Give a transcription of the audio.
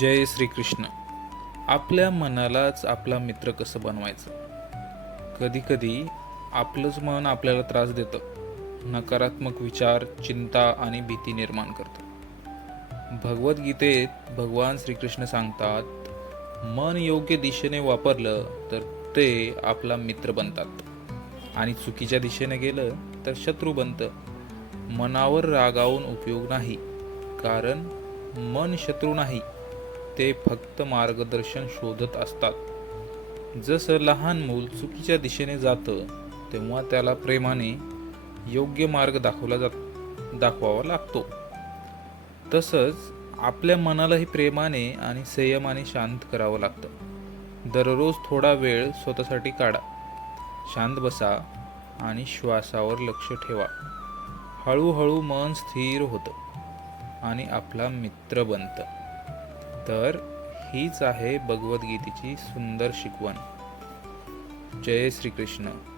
जय श्रीकृष्ण. आपल्या मनालाच आपला मित्र कसं बनवायचं? कधीकधी आपलंच मन आपल्याला त्रास देतं. नकारात्मक विचार चिंता आणि भीती निर्माण करतं. भगवद्गीतेत भगवान श्रीकृष्ण सांगतात मन योग्य दिशेने वापरलं तर ते आपला मित्र बनतात. आणि चुकीच्या दिशेने गेलं तर शत्रू बनतं. मनावर रागावून उपयोग नाही. कारण मन शत्रू नाही. ते फक्त मार्गदर्शन शोधत असतात. जसं लहान मूल चुकीच्या दिशेने जातं तेव्हा त्याला प्रेमाने योग्य मार्ग दाखवला जात दाखवावा लागतो. तसंच आपल्या मनालाही प्रेमाने आणि संयमाने शांत करावं लागतं. दररोज थोडा वेळ स्वतःसाठी काढा. शांत बसा आणि श्वासावर लक्ष ठेवा. हळूहळू मन स्थिर होतं आणि आपला मित्र बनतं. तर हीच आहे भगवद्गीतेची सुंदर शिकवण. जय श्रीकृष्ण.